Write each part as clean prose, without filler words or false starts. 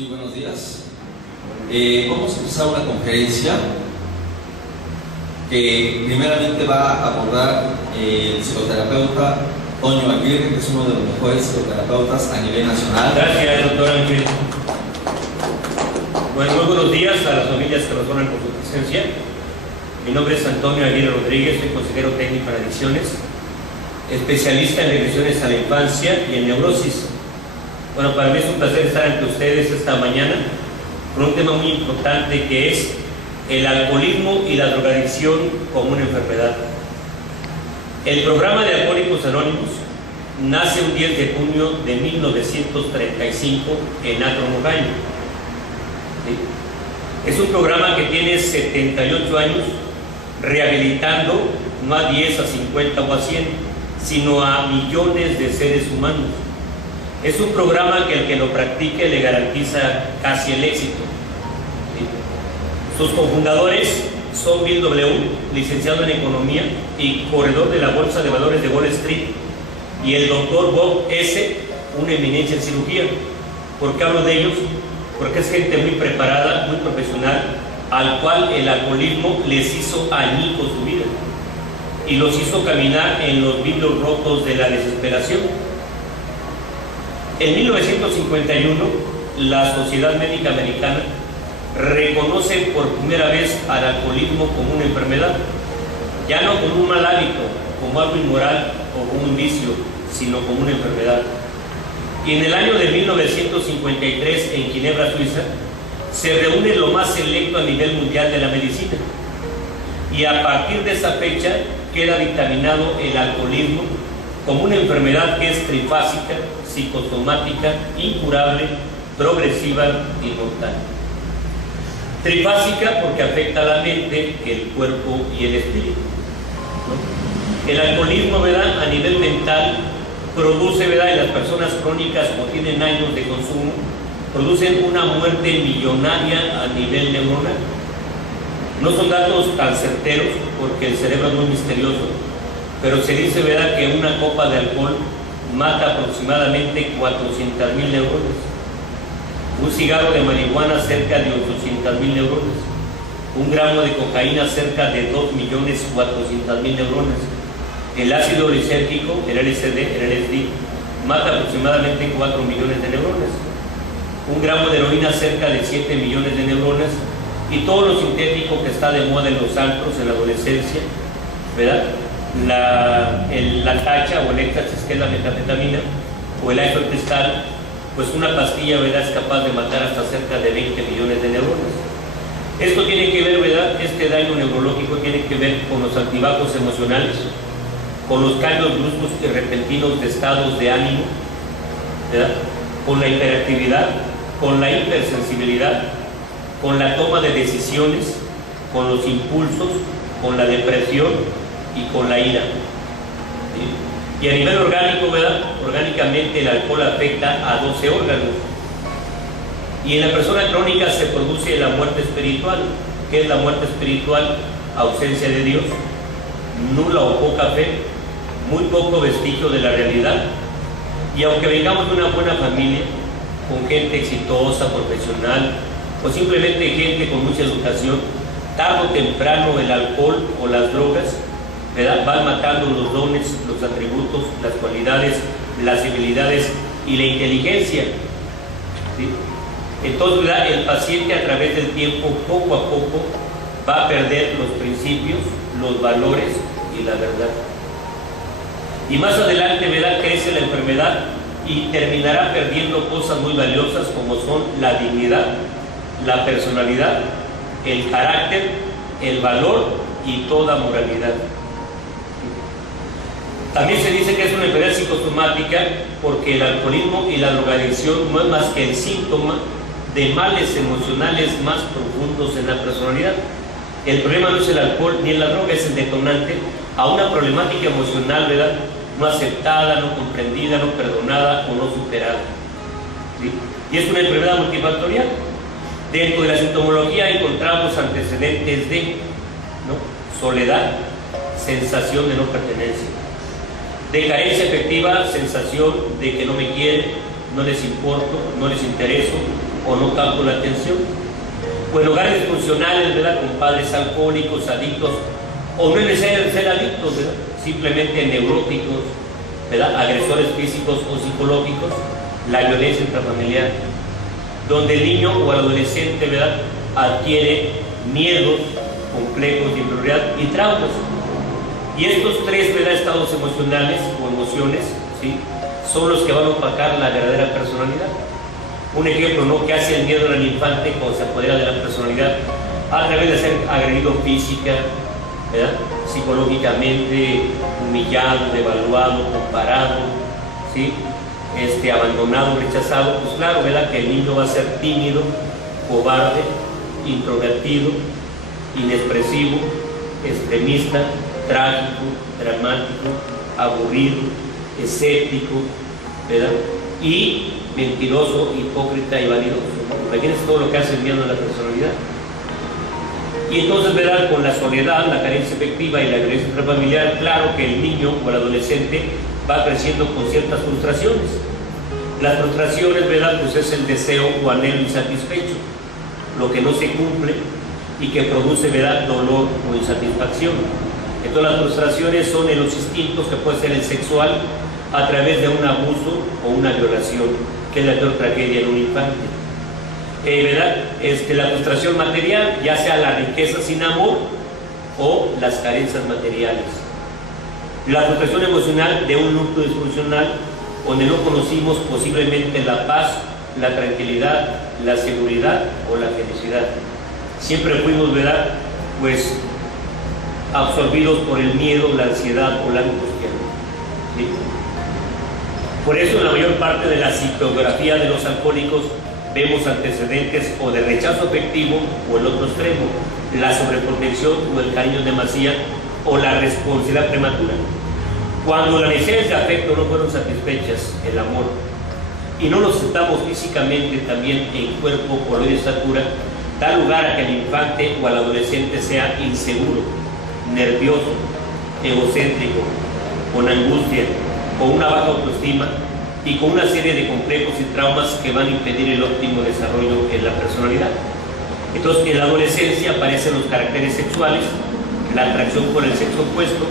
Sí, buenos días. Vamos a empezar una conferencia que primeramente va a abordar el psicoterapeuta Toño Aguirre, que es uno de los mejores psicoterapeutas a nivel nacional. Gracias, doctor Ángel. Bueno, muy buenos días a las familias que nos honran por su presencia. Mi nombre es Antonio Aguirre Rodríguez, soy consejero técnico en adicciones, especialista en regresiones a la infancia y en neurosis. Bueno, para mí es un placer estar ante ustedes esta mañana con un tema muy importante que es el alcoholismo y la drogadicción como una enfermedad. El programa de Alcohólicos Anónimos nace un 10 de junio de 1935 en Akron, Ohio. ¿Sí? Es un programa que tiene 78 años rehabilitando no a 10, a 50 o a 100, sino a millones de seres humanos. Es un programa que el que lo practique le garantiza casi el éxito. ¿Sí? Sus cofundadores son Bill W., licenciado en Economía y corredor de la Bolsa de Valores de Wall Street, y el doctor Bob S., una eminencia en cirugía. ¿Por qué hablo de ellos? Porque es gente muy preparada, muy profesional, al cual el alcoholismo les hizo añicos su vida y los hizo caminar en los vidrios rotos de la desesperación. En 1951, la Sociedad Médica Americana reconoce por primera vez al alcoholismo como una enfermedad, ya no como un mal hábito, como algo inmoral o como un vicio, sino como una enfermedad. Y en el año de 1953, en Ginebra, Suiza, se reúne lo más selecto a nivel mundial de la medicina. Y a partir de esa fecha queda dictaminado el alcoholismo como una enfermedad que es trifásica, psicosomática, incurable, progresiva y mortal. Trifásica porque afecta a la mente, el cuerpo y el espíritu, ¿no? El alcoholismo, ¿verdad?, a nivel mental produce, ¿verdad?, en las personas crónicas o tienen años de consumo, producen una muerte millonaria a nivel neuronal. No son datos tan certeros porque el cerebro es muy misterioso, pero se dice, ¿verdad?, que una copa de alcohol mata aproximadamente 400,000 neuronas. Un cigarro de marihuana cerca de 800,000 neuronas. Un gramo de cocaína cerca de 2,400,000 neuronas. El ácido lisérgico, el LSD, el LSD, mata aproximadamente 4 millones de neuronas. Un gramo de heroína cerca de 7 millones de neuronas. Y todo lo sintético que está de moda en los antros, en la adolescencia, ¿verdad? La tacha o el éxtasis, que es la metanfetamina, o el iPhone cristal, pues una pastilla, ¿verdad?, es capaz de matar hasta cerca de 20 millones de neuronas. Esto tiene que ver, ¿verdad?, este daño neurológico tiene que ver con los altibajos emocionales, con los cambios bruscos y repentinos de estados de ánimo, ¿verdad?, con la hiperactividad, con la hipersensibilidad, con la toma de decisiones, con los impulsos, con la depresión y con la ira. ¿Sí? Y a nivel orgánico, ¿verdad?, orgánicamente el alcohol afecta a 12 órganos. Y en la persona crónica se produce la muerte espiritual. ¿Qué es la muerte espiritual? Ausencia de Dios, nula o poca fe, muy poco vestigio de la realidad. Y aunque vengamos de una buena familia, con gente exitosa, profesional, o simplemente gente con mucha educación, tarde o temprano el alcohol o las drogas, ¿verdad?, van matando los dones, los atributos, las cualidades, las habilidades y la inteligencia. ¿Sí? Entonces, ¿verdad?, el paciente a través del tiempo, poco a poco, va a perder los principios, los valores y la verdad. Y más adelante, ¿verdad?, crece la enfermedad y terminará perdiendo cosas muy valiosas como son la dignidad, la personalidad, el carácter, el valor y toda moralidad. También se dice que es una enfermedad psicosomática porque el alcoholismo y la drogadicción no es más que el síntoma de males emocionales más profundos en la personalidad. El problema no es el alcohol ni la droga, es el detonante a una problemática emocional, ¿verdad?, no aceptada, no comprendida, no perdonada o no superada. ¿Sí? Y es una enfermedad multifactorial. Dentro de la sintomología encontramos antecedentes de, ¿no?, soledad, sensación de no pertenencia, de carencia afectiva, sensación de que no me quiere, no les importo, no les intereso o no capto la atención. O en hogares disfuncionales, ¿verdad?, con padres alcohólicos, adictos, o no es necesario ser adictos, ¿verdad?, simplemente neuróticos, ¿verdad?, agresores físicos o psicológicos, la violencia intrafamiliar, donde el niño o el adolescente, ¿verdad?, adquiere miedos, complejos de inferioridad y traumas. Y estos tres, ¿verdad?, estados emocionales o emociones, ¿sí?, son los que van a opacar la verdadera personalidad. Un ejemplo, ¿no?, que hace el miedo al infante cuando se apodera de la personalidad a través de ser agredido física, ¿verdad?, psicológicamente, humillado, devaluado, comparado, ¿sí?, abandonado, rechazado. Pues claro, ¿verdad?, que el niño va a ser tímido, cobarde, introvertido, inexpresivo, extremista, trágico, dramático, aburrido, escéptico, ¿verdad?, y mentiroso, hipócrita y vanidoso. Imagínense todo lo que hace el miedo a la personalidad. Y entonces, ¿verdad?, con la soledad, la carencia efectiva y la violencia intrafamiliar, claro que el niño o el adolescente va creciendo con ciertas frustraciones. Las frustraciones, ¿verdad?, pues es el deseo o anhelo insatisfecho, lo que no se cumple y que produce, ¿verdad?, dolor o insatisfacción. Entonces las frustraciones son en los instintos, que puede ser el sexual, a través de un abuso o una violación, que es la peor tragedia en un infante. ¿Verdad? La frustración material, ya sea la riqueza sin amor o las carencias materiales. La frustración emocional de un núcleo disfuncional donde no conocimos posiblemente la paz, la tranquilidad, la seguridad o la felicidad. Siempre fuimos, ¿verdad?, pues absorbidos por el miedo, la ansiedad o la angustia, ¿sí? Por eso en la mayor parte de la psicografía de los alcohólicos vemos antecedentes o de rechazo afectivo o el otro extremo, la sobreprotección o el cariño en demasía o la responsabilidad prematura. Cuando las necesidades de afecto no fueron satisfechas, el amor, y no nos sentamos físicamente también en cuerpo, color y estatura, da lugar a que el infante o al adolescente sea inseguro, nervioso, egocéntrico, con angustia, con una baja autoestima y con una serie de complejos y traumas que van a impedir el óptimo desarrollo en la personalidad. Entonces, en la adolescencia aparecen los caracteres sexuales, la atracción por el sexo opuesto,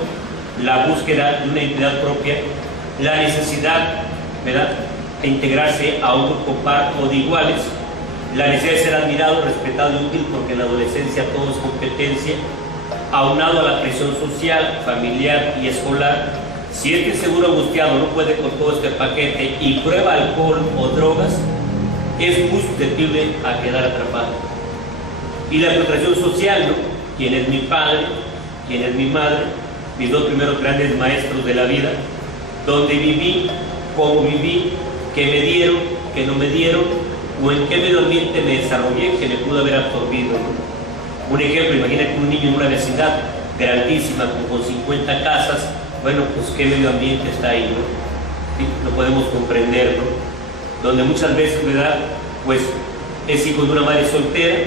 la búsqueda de una identidad propia, la necesidad, ¿verdad?, de integrarse a un grupo par o de iguales, la necesidad de ser admirado, respetado y útil, porque en la adolescencia todo es competencia, aunado a la presión social, familiar y escolar. Si este inseguro angustiado no puede con todo este paquete y prueba alcohol o drogas, es muy susceptible a quedar atrapado. Y la frustración social, ¿no? ¿Quién es mi padre? ¿Quién es mi madre? Mis dos primeros grandes maestros de la vida. ¿Dónde viví? ¿Cómo viví? ¿Qué me dieron? ¿Qué no me dieron? ¿O en qué medio ambiente me desarrollé que me pudo haber absorbido, ¿no? Un ejemplo, imagínate un niño en una vecindad grandísima con 50 casas. Bueno, pues qué medio ambiente está ahí, ¿no? ¿Sí? Lo podemos comprender, ¿no? Donde muchas veces, ¿verdad?, pues es hijo de una madre soltera,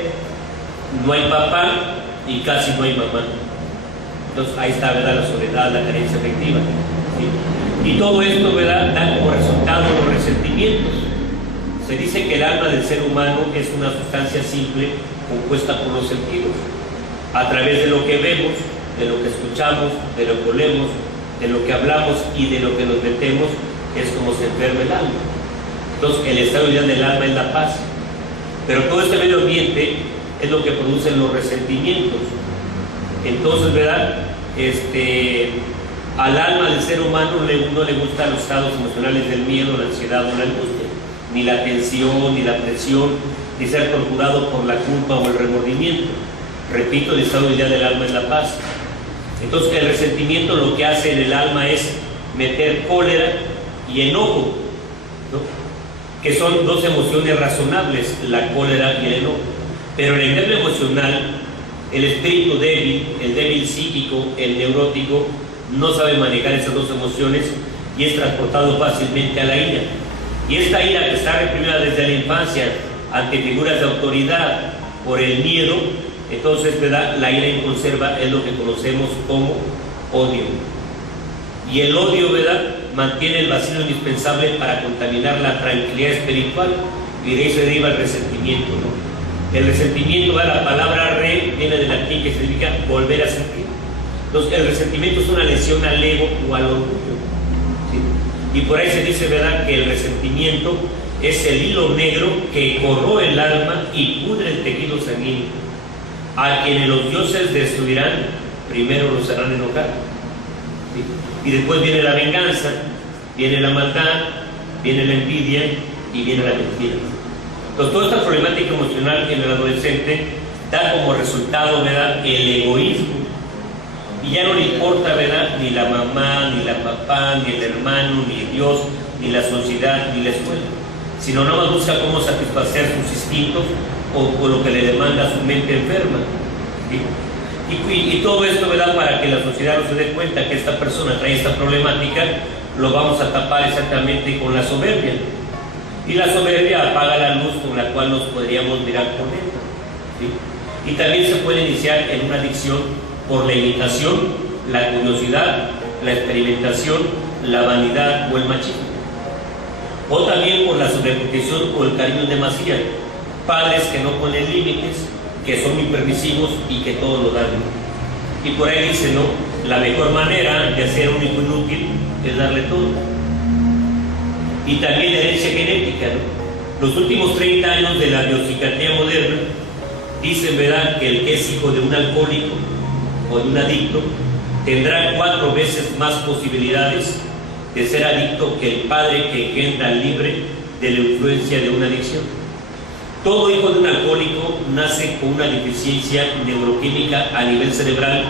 no hay papá y casi no hay mamá. Entonces ahí está, ¿verdad?, la soledad, la carencia afectiva, ¿sí? Y todo esto, ¿verdad?, da como resultado los resentimientos. Se dice que el alma del ser humano es una sustancia simple compuesta por los sentidos. A través de lo que vemos, de lo que escuchamos, de lo que olemos, de lo que hablamos y de lo que nos metemos, es como se enferma el alma. Entonces, el estado ideal del alma es la paz. Pero todo este medio ambiente es lo que producen los resentimientos. Entonces, ¿verdad?, al alma del ser humano no le gustan los estados emocionales del miedo, la ansiedad o la angustia, ni la tensión, ni la presión, ni ser torturado por la culpa o el remordimiento. Repito, el estado ideal del alma es la paz. Entonces, el resentimiento lo que hace en el alma es meter cólera y enojo, ¿no?, que son dos emociones razonables, la cólera y el enojo. Pero en el nivel emocional, el espíritu débil, el débil psíquico, el neurótico, no sabe manejar esas dos emociones y es transportado fácilmente a la ira. Y esta ira, que está reprimida desde la infancia ante figuras de autoridad por el miedo, entonces, ¿verdad?, la ira en conserva es lo que conocemos como odio. Y el odio, ¿verdad?, mantiene el vacío indispensable para contaminar la tranquilidad espiritual, y de ahí se deriva el resentimiento, ¿no? El resentimiento, la palabra re viene del latín que significa volver a sentir. Entonces, el resentimiento es una lesión al ego o al orgullo, ¿sí? Y por ahí se dice, ¿verdad?, que el resentimiento es el hilo negro que corroe el alma y pudre el tejido sanguíneo. A quienes los dioses destruirán, primero los harán enojar, ¿sí? Y después viene la venganza, viene la maldad, viene la envidia y viene la mentira. Entonces, toda esta problemática emocional en el adolescente da como resultado, ¿verdad?, el egoísmo. Y ya no le importa, ¿verdad?, ni la mamá, ni la papá, ni el hermano, ni Dios, ni la sociedad, ni la escuela, sino nada más busca cómo satisfacer sus instintos o lo que le demanda su mente enferma, ¿sí? Y todo esto, ¿verdad?, para que la sociedad no se dé cuenta que esta persona trae esta problemática, lo vamos a tapar exactamente con la soberbia. Y la soberbia apaga la luz con la cual nos podríamos mirar por dentro, ¿sí? Y también se puede iniciar en una adicción por la imitación, la curiosidad, la experimentación, la vanidad o el machismo. O también por la sobreprotección o el cariño en demasía. Padres que no ponen límites, que son muy permisivos y que todo lo dan. Y por ahí dice, ¿no?, la mejor manera de hacer un hijo inútil es darle todo. Y también la herencia genética, ¿no? Los últimos 30 años de la biopsiquiatría moderna dicen, ¿verdad?, que el que es hijo de un alcohólico o de un adicto tendrá 4 veces más posibilidades de ser adicto que el padre que engendra libre de la influencia de una adicción. Todo hijo de un alcohólico nace con una deficiencia neuroquímica a nivel cerebral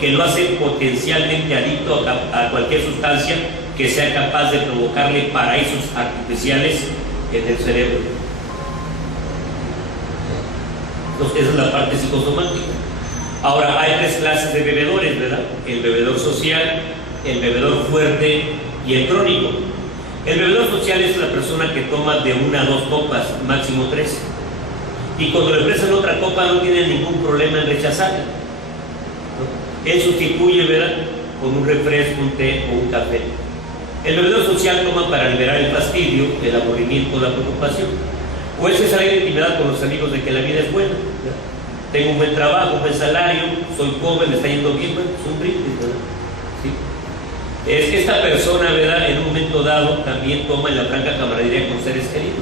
que lo hace potencialmente adicto a cualquier sustancia que sea capaz de provocarle paraísos artificiales en el cerebro. Entonces, esa es la parte psicosomática. Ahora, hay 3 clases de bebedores, ¿verdad? El bebedor social, el bebedor fuerte y el crónico. El bebedor social es la persona que toma de 1 a 2 copas, máximo 3. Y cuando le ofrecen otra copa no tiene ningún problema en rechazarla, ¿no? Él sustituye, ¿verdad?, con un refresco, un té o un café. El bebedor social toma para liberar el fastidio, el aburrimiento, la preocupación. O es esa intimidad con los amigos de que la vida es buena, ¿verdad? Tengo un buen trabajo, un buen salario, soy joven, me está yendo bien, bueno, es un brindis, ¿verdad? ¿Sí? Es que esta persona, ¿verdad?, en un momento dado también toma en la franca camaradería con seres queridos.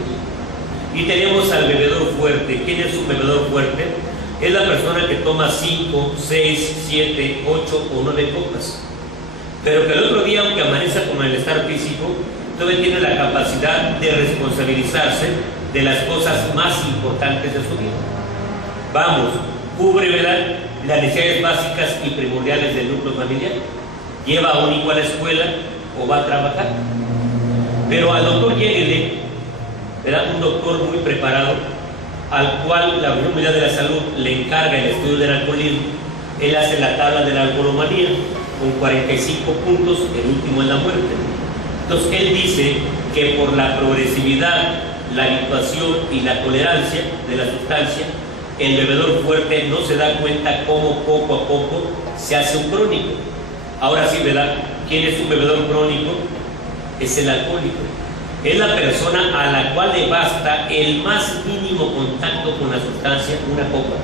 Y tenemos al bebedor fuerte. ¿Quién es un bebedor fuerte? Es la persona que toma 5, 6, 7, 8 o 9 copas, pero que el otro día, aunque amanezca con el estar físico, todavía tiene la capacidad de responsabilizarse de las cosas más importantes de su vida. Vamos, cubre, ¿verdad?, las necesidades básicas y primordiales del núcleo familiar, lleva a un hijo a la escuela o va a trabajar. Pero al doctor lléguele, ¿verdad?, un doctor muy preparado, al cual la Organización Mundial de la Salud le encarga el estudio del alcoholismo. Él hace la tabla de la alcoholomanía con 45 puntos, el último es la muerte. Entonces él dice que por la progresividad, la habituación y la tolerancia de la sustancia, el bebedor fuerte no se da cuenta cómo poco a poco se hace un crónico. Ahora sí, ¿verdad?, ¿quién es un bebedor crónico? Es el alcohólico. Es la persona a la cual le basta el más mínimo contacto con la sustancia, una copa,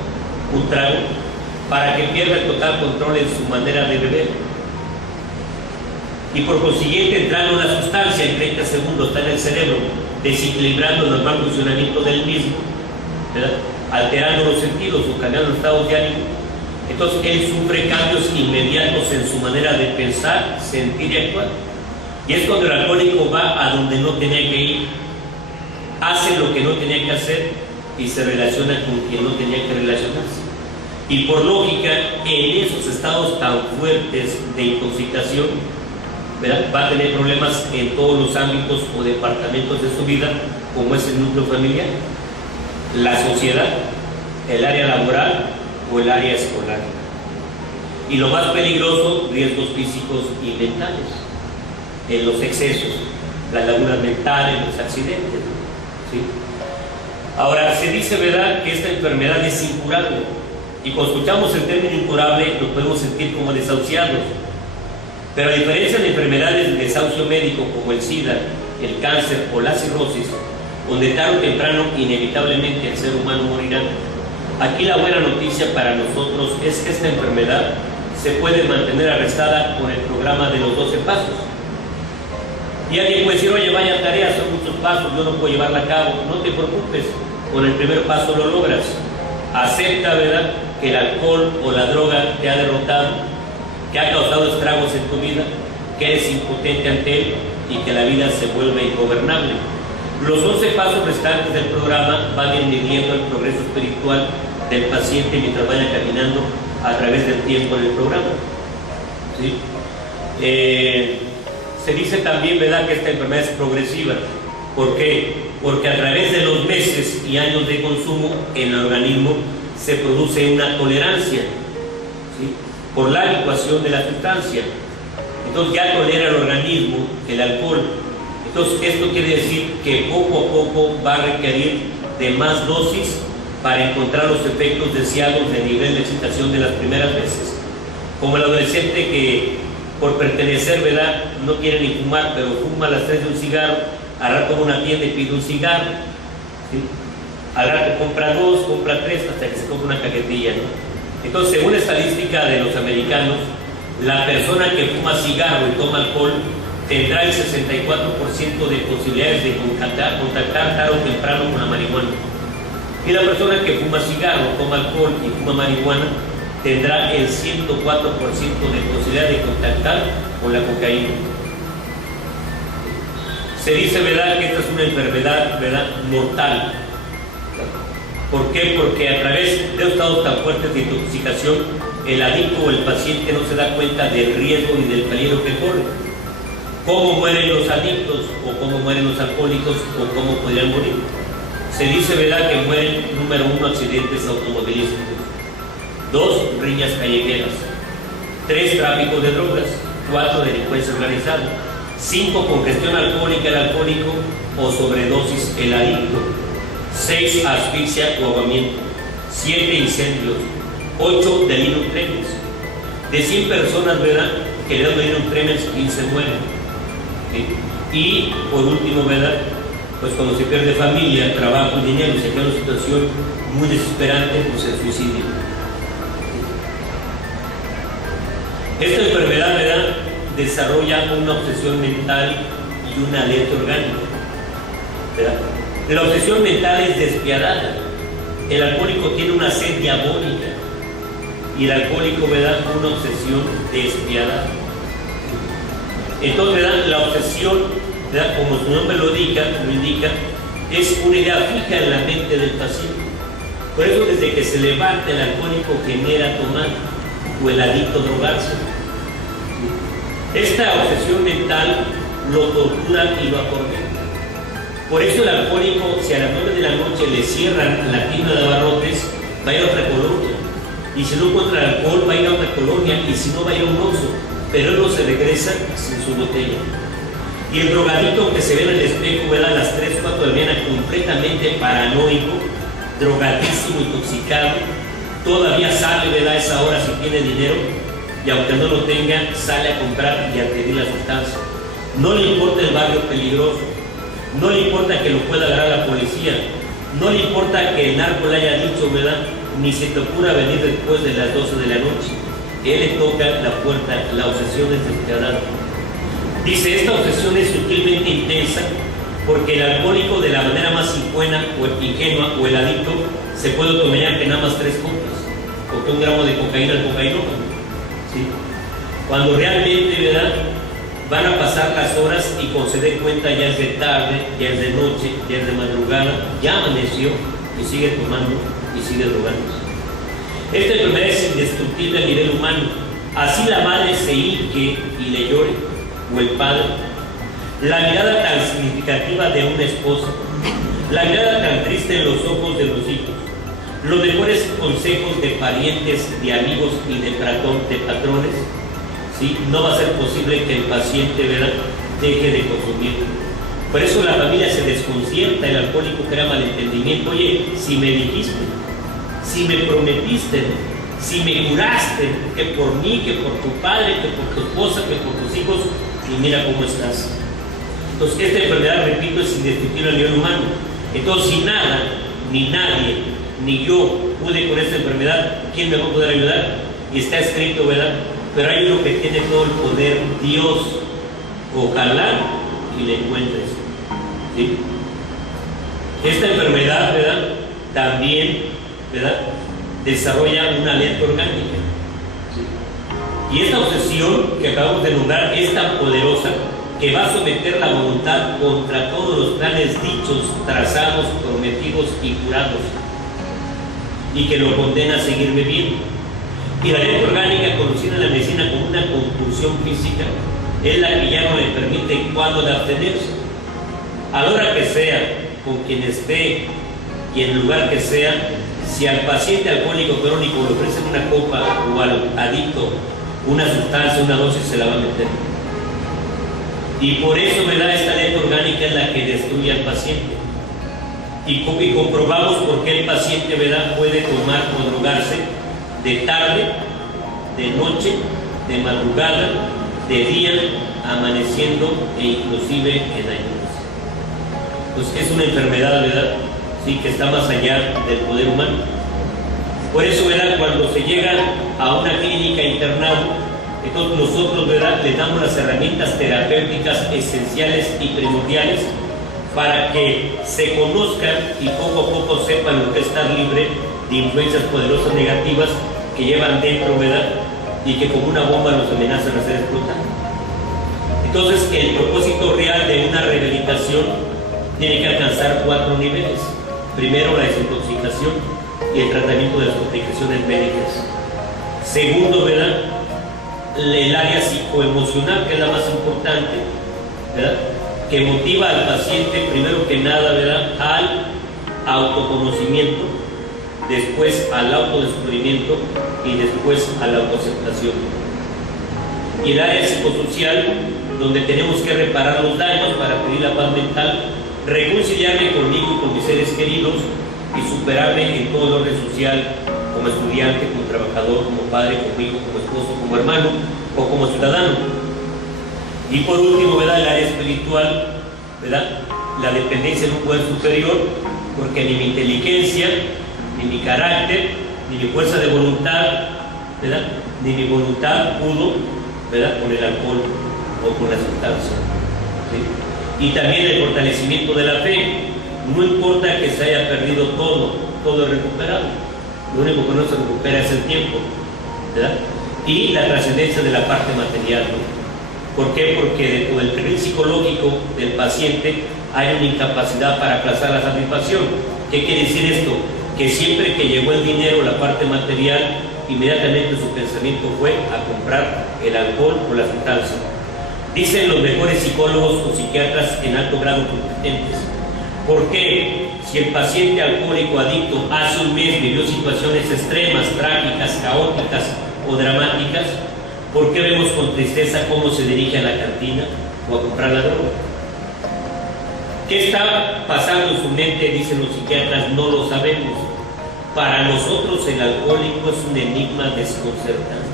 un trago, para que pierda el total control en su manera de beber. Y por consiguiente, entrando en la sustancia en 30 segundos está en el cerebro, desequilibrando el normal funcionamiento del mismo, ¿verdad?, alterando los sentidos o cambiando los estados de ánimo. Entonces él sufre cambios inmediatos en su manera de pensar, sentir y actuar. Y es cuando el alcohólico va a donde no tenía que ir, hace lo que no tenía que hacer y se relaciona con quien no tenía que relacionarse. Y por lógica, en esos estados tan fuertes de intoxicación, ¿verdad?, va a tener problemas en todos los ámbitos o departamentos de su vida, como es el núcleo familiar, la sociedad, el área laboral o el área escolar. Y lo más peligroso, riesgos físicos y mentales, en los excesos, las lagunas mentales, los accidentes, ¿sí? Ahora, se dice, ¿verdad?, que esta enfermedad es incurable. Y cuando escuchamos el término incurable, nos podemos sentir como desahuciados. Pero a diferencia de enfermedades de desahucio médico como el SIDA, el cáncer o la cirrosis, donde tarde o temprano inevitablemente el ser humano morirá, aquí la buena noticia para nosotros es que esta enfermedad se puede mantener arrestada con el programa de los 12 pasos. Y alguien puede decir, oye, vaya tarea, son muchos pasos, yo no puedo llevarla a cabo. No te preocupes, con el primer paso lo logras. Acepta, ¿verdad?, que el alcohol o la droga te ha derrotado, que ha causado estragos en tu vida, que eres impotente ante él y que la vida se vuelve ingobernable. Los 11 pasos restantes del programa van midiendo el progreso espiritual del paciente mientras vaya caminando a través del tiempo en el programa. ¿Sí? Se dice también, ¿verdad?, que esta enfermedad es progresiva. ¿Por qué? Porque a través de los meses y años de consumo en el organismo se produce una tolerancia, ¿sí?, por la licuación de la sustancia. Entonces ya tolera el organismo el alcohol. Entonces esto quiere decir que poco a poco va a requerir de más dosis para encontrar los efectos deseados de nivel de excitación de las primeras veces. Como el adolescente que por pertenecer, ¿verdad?, no quiere ni fumar, pero fuma a las 3 de un cigarro, al rato va a una tienda y pide un cigarro, ¿sí?, al rato compra 2, compra 3, hasta que se compra una cajetilla, ¿no? Entonces, según la estadística de los americanos, la persona que fuma cigarro y toma alcohol tendrá el 64% de posibilidades de contactar tarde o temprano con la marihuana. Y la persona que fuma cigarro, toma alcohol y fuma marihuana tendrá el 104% de posibilidad de contactar con la cocaína. Se dice, ¿verdad?, que esta es una enfermedad, ¿verdad?, mortal. ¿Por qué? Porque a través de estados tan fuertes de intoxicación, el adicto o el paciente no se da cuenta del riesgo ni del peligro que corre. ¿Cómo mueren los adictos? ¿O cómo mueren los alcohólicos? ¿O cómo podrían morir? Se dice, ¿verdad?, que mueren, número 1, accidentes automovilísticos; 2, riñas callejeras; 3, tráfico de drogas; 4, delincuencia organizada; 5, congestión alcohólica el alcohólico o sobredosis el adicto; 6, asfixia o ahogamiento; 7, incendios; 8, delirium tremens. De 100 personas, ¿verdad?, que le dan delirium tremens, 15 mueren. ¿Sí? Y por último, ¿verdad?, pues cuando se pierde familia, trabajo y dinero y se queda en una situación muy desesperante, pues el suicidio. Esta enfermedad, ¿verdad?, desarrolla una obsesión mental y una alerta orgánica, ¿verdad? La obsesión mental es despiadada. El alcohólico tiene una sed diabólica y el alcohólico, ¿verdad?, una obsesión despiadada. Entonces, ¿verdad?, la obsesión, ¿verdad?, como su nombre lo indica, es una idea fija en la mente del paciente. Por eso, desde que se levanta, el alcohólico genera tomar o el adicto drogarse. Esta obsesión mental lo tortura y lo atormenta. Por eso el alcohólico, si a las 9 de la noche le cierran la tienda de abarrotes, va a ir a otra colonia. Y si no encuentra el alcohol, va a ir a otra colonia. Y si no, va a ir a un Oxxo. Pero él no se regresa sin su botella. Y el drogadicto que se ve en el espejo, ¿verdad?, a las 3 o 4 de la mañana, completamente paranoico, drogadísimo, intoxicado, todavía sale, ¿verdad?, a esa hora si tiene dinero, y aunque no lo tenga, sale a comprar y a adquirir la sustancia. No le importa el barrio peligroso, no le importa que lo pueda agarrar la policía, no le importa que el narco le haya dicho, ¿verdad?, ni se te ocurra venir después de las 12 de la noche. Él le toca la puerta, la obsesión es despiadada. Dice, esta obsesión es sutilmente intensa porque el alcohólico, de la manera más ingenua o el adicto, se puede tomar que nada más 3 copas o que 1 gramo de cocaína al cocainómano, ¿sí? Cuando realmente, ¿verdad?, van a pasar las horas y cuando se dé cuenta ya es de tarde, ya es de noche, ya es de madrugada, ya amaneció y sigue tomando y sigue drogándose. Esta enfermedad es indestructible a nivel humano. Así la madre se hinque y le llore, o el padre. La mirada tan significativa de una esposa, la mirada tan triste en los ojos de los hijos, los mejores consejos de parientes, de amigos y de patrones, ¿sí?, no va a ser posible que el paciente, ¿verdad?, deje de consumir. Por eso la familia se desconcierta, el alcohólico crea malentendimiento. Oye, si me dijiste, si me prometiste, si me curaste, que por mí, que por tu padre, que por tu esposa, que por tus hijos, y mira cómo estás. Entonces, esta enfermedad, repito, es indescriptible a nivel humano. Entonces, si nada, ni nadie, ni yo pude con esta enfermedad, ¿quién me va a poder ayudar? Y está escrito, ¿verdad? Pero hay uno que tiene todo el poder, Dios. Ojalá y le encuentres. ¿Sí? Esta enfermedad, ¿verdad? También, ¿verdad? Desarrolla una alerta orgánica. ¿Sí? Y esta obsesión que acabamos de nombrar es tan poderosa que va a someter la voluntad contra todos los planes dichos, trazados, prometidos y jurados, y que lo condena a seguir viviendo. Y la alerta orgánica, conocida en la medicina como una compulsión física, es la que ya no le permite cuándo de abstenerse. A la hora que sea, con quien esté y en el lugar que sea, si al paciente alcohólico crónico le ofrecen una copa o al adicto una sustancia, una dosis, se la va a meter. Y por eso, ¿verdad? Esta alerta orgánica es la que destruye al paciente. Y comprobamos por qué el paciente, ¿verdad?, puede tomar o drogarse de tarde, de noche, de madrugada, de día, amaneciendo e inclusive en ayunas. Pues es una enfermedad, ¿verdad?, sí, que está más allá del poder humano. Por eso, ¿verdad?, cuando se llega a una clínica internado, entonces nosotros, ¿verdad?, le damos las herramientas terapéuticas esenciales y primordiales para que se conozcan y poco a poco sepan lo que es estar libre de influencias poderosas negativas que llevan dentro, ¿verdad?, y que como una bomba los amenazan a ser explotados. Entonces, el propósito real de una rehabilitación tiene que alcanzar 4 niveles. Primero, la desintoxicación y el tratamiento de las complicaciones médicas. Segundo, ¿verdad?, el área psicoemocional, que es la más importante, ¿verdad?, que motiva al paciente, primero que nada, ¿verdad?, al autoconocimiento, después al autodescubrimiento y después a la autoaceptación. Y el área psicosocial, donde tenemos que reparar los daños para pedir la paz mental, reconciliarme conmigo y con mis seres queridos y superarme en todo el orden social, como estudiante, como trabajador, como padre, como hijo, como esposo, como hermano o como ciudadano. Y por último, ¿verdad?, el área espiritual, ¿verdad?, la dependencia de un poder superior, porque ni mi inteligencia, ni mi carácter, ni mi fuerza de voluntad, ¿verdad?, ni mi voluntad pudo, ¿verdad?, con el alcohol o con la sustancia. ¿Sí? Y también el fortalecimiento de la fe. No importa que se haya perdido todo, todo es recuperado. Lo único que no se recupera es el tiempo, ¿verdad? Y la trascendencia de la parte material, ¿no? ¿Por qué? Porque dentro del perfil psicológico del paciente hay una incapacidad para aplazar la satisfacción. ¿Qué quiere decir esto? Que siempre que llegó el dinero, la parte material, inmediatamente su pensamiento fue a comprar el alcohol o la sustancia. Dicen los mejores psicólogos o psiquiatras en alto grado competentes. ¿Por qué? Si el paciente alcohólico adicto hace un mes vivió situaciones extremas, trágicas, caóticas o dramáticas, ¿por qué vemos con tristeza cómo se dirige a la cantina o a comprar la droga? ¿Qué está pasando en su mente? Dicen los psiquiatras, no lo sabemos. Para nosotros el alcohólico es un enigma desconcertante.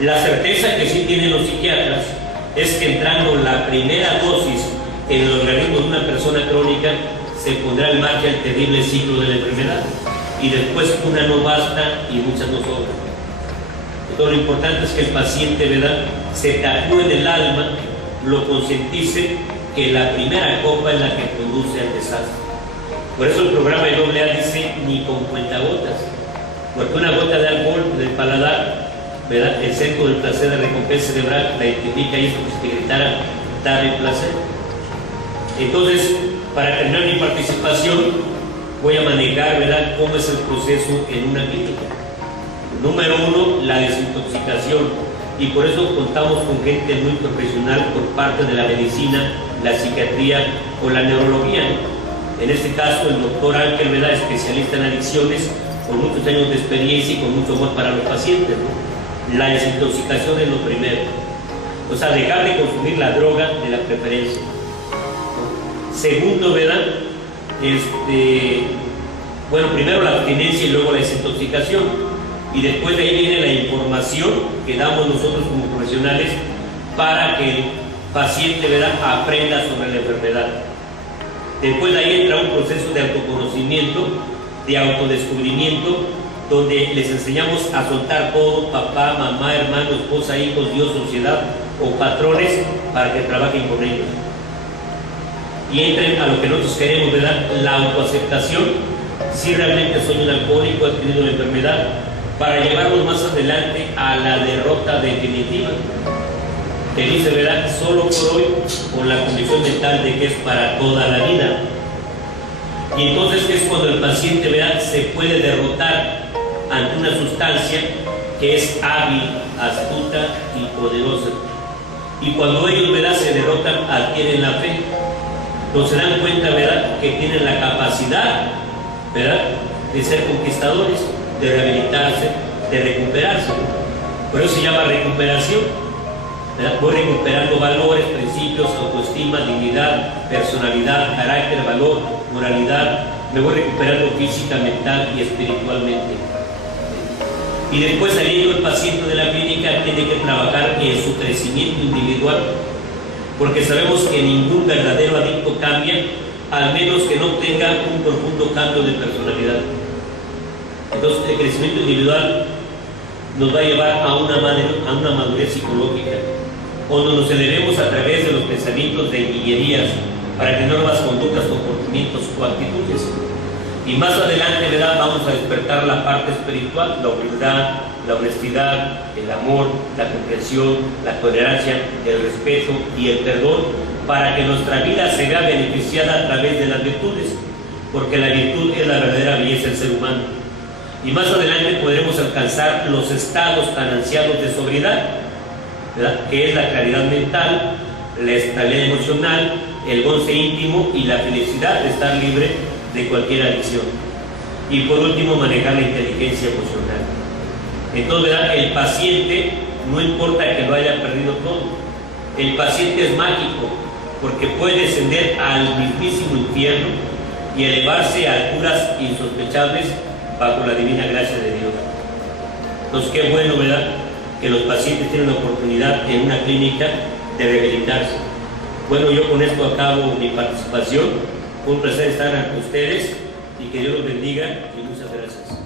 La certeza que sí tienen los psiquiatras es que entrando la primera dosis en el organismo de una persona crónica se pondrá en marcha el terrible ciclo de la enfermedad, y después una no basta y muchas no sobran. Todo lo importante es que el paciente, ¿verdad?, se tatúe en el alma, lo concientice que la primera copa es la que conduce al desastre. Por eso el programa de AA dice ni con cuentagotas, porque una gota de alcohol del paladar, ¿verdad?, el centro del placer de recompensa cerebral la identifica, y es como si te gritara dame placer. Entonces, para terminar mi participación, voy a manejar, ¿verdad?, cómo es el proceso en una clínica. Número 1, la desintoxicación, y por eso contamos con gente muy profesional por parte de la medicina, la psiquiatría o la neurología. En este caso, el doctor Ángel, ¿verdad?, especialista en adicciones, con muchos años de experiencia y con mucho amor para los pacientes, ¿no? La desintoxicación es lo primero, o sea, dejar de consumir la droga de la preferencia. Segundo, ¿verdad?, bueno, primero la abstinencia y luego la desintoxicación. Y después de ahí viene la información que damos nosotros como profesionales para que el paciente, ¿verdad?, aprenda sobre la enfermedad. Después de ahí entra un proceso de autoconocimiento, de autodescubrimiento, donde les enseñamos a soltar todo, papá, mamá, hermano, esposa, hijos, Dios, sociedad o patrones, para que trabajen con ellos. Y entren a lo que nosotros queremos, ¿verdad?, la autoaceptación. Si realmente soy un alcohólico, he tenido la enfermedad, para llevarnos más adelante a la derrota definitiva. Que dice, ¿verdad?, solo por hoy, con la condición mental de que es para toda la vida. Y entonces es cuando el paciente, ¿verdad?, se puede derrotar ante una sustancia que es hábil, astuta y poderosa. Y cuando ellos, ¿verdad?, se derrotan, adquieren la fe. Entonces se dan cuenta, ¿verdad?, que tienen la capacidad, ¿verdad?, de ser conquistadores, de rehabilitarse, de recuperarse. Por eso se llama recuperación, ¿verdad? Voy recuperando valores, principios, autoestima, dignidad, personalidad, carácter, valor, moralidad. Me voy recuperando física, mental y espiritualmente. Y después, saliendo el paciente de la clínica, tiene que trabajar en su crecimiento individual, porque sabemos que ningún verdadero adicto cambia, al menos que no tenga un profundo cambio de personalidad. Entonces, el crecimiento individual nos va a llevar a una madurez psicológica, donde nos elevemos a través de los pensamientos de guillerías para tener nuevas conductas, comportamientos o actitudes. Y más adelante, ¿verdad?, vamos a despertar la parte espiritual, la humildad, la honestidad, el amor, la comprensión, la tolerancia, el respeto y el perdón, para que nuestra vida se vea beneficiada a través de las virtudes, porque la virtud es la verdadera belleza del ser humano. Y más adelante podremos alcanzar los estados tan ansiados de sobriedad, ¿verdad?, que es la claridad mental, la estabilidad emocional, el goce íntimo y la felicidad de estar libre de cualquier adicción. Y por último, manejar la inteligencia emocional. Entonces, ¿verdad?, el paciente, no importa que lo haya perdido todo, el paciente es mágico, porque puede descender al mismísimo infierno y elevarse a alturas insospechables bajo la divina gracia de Dios. Entonces, qué bueno, ¿verdad?, que los pacientes tienen la oportunidad en una clínica de rehabilitarse. Bueno, yo con esto acabo mi participación. Fue un placer estar ante ustedes y que Dios los bendiga y muchas gracias.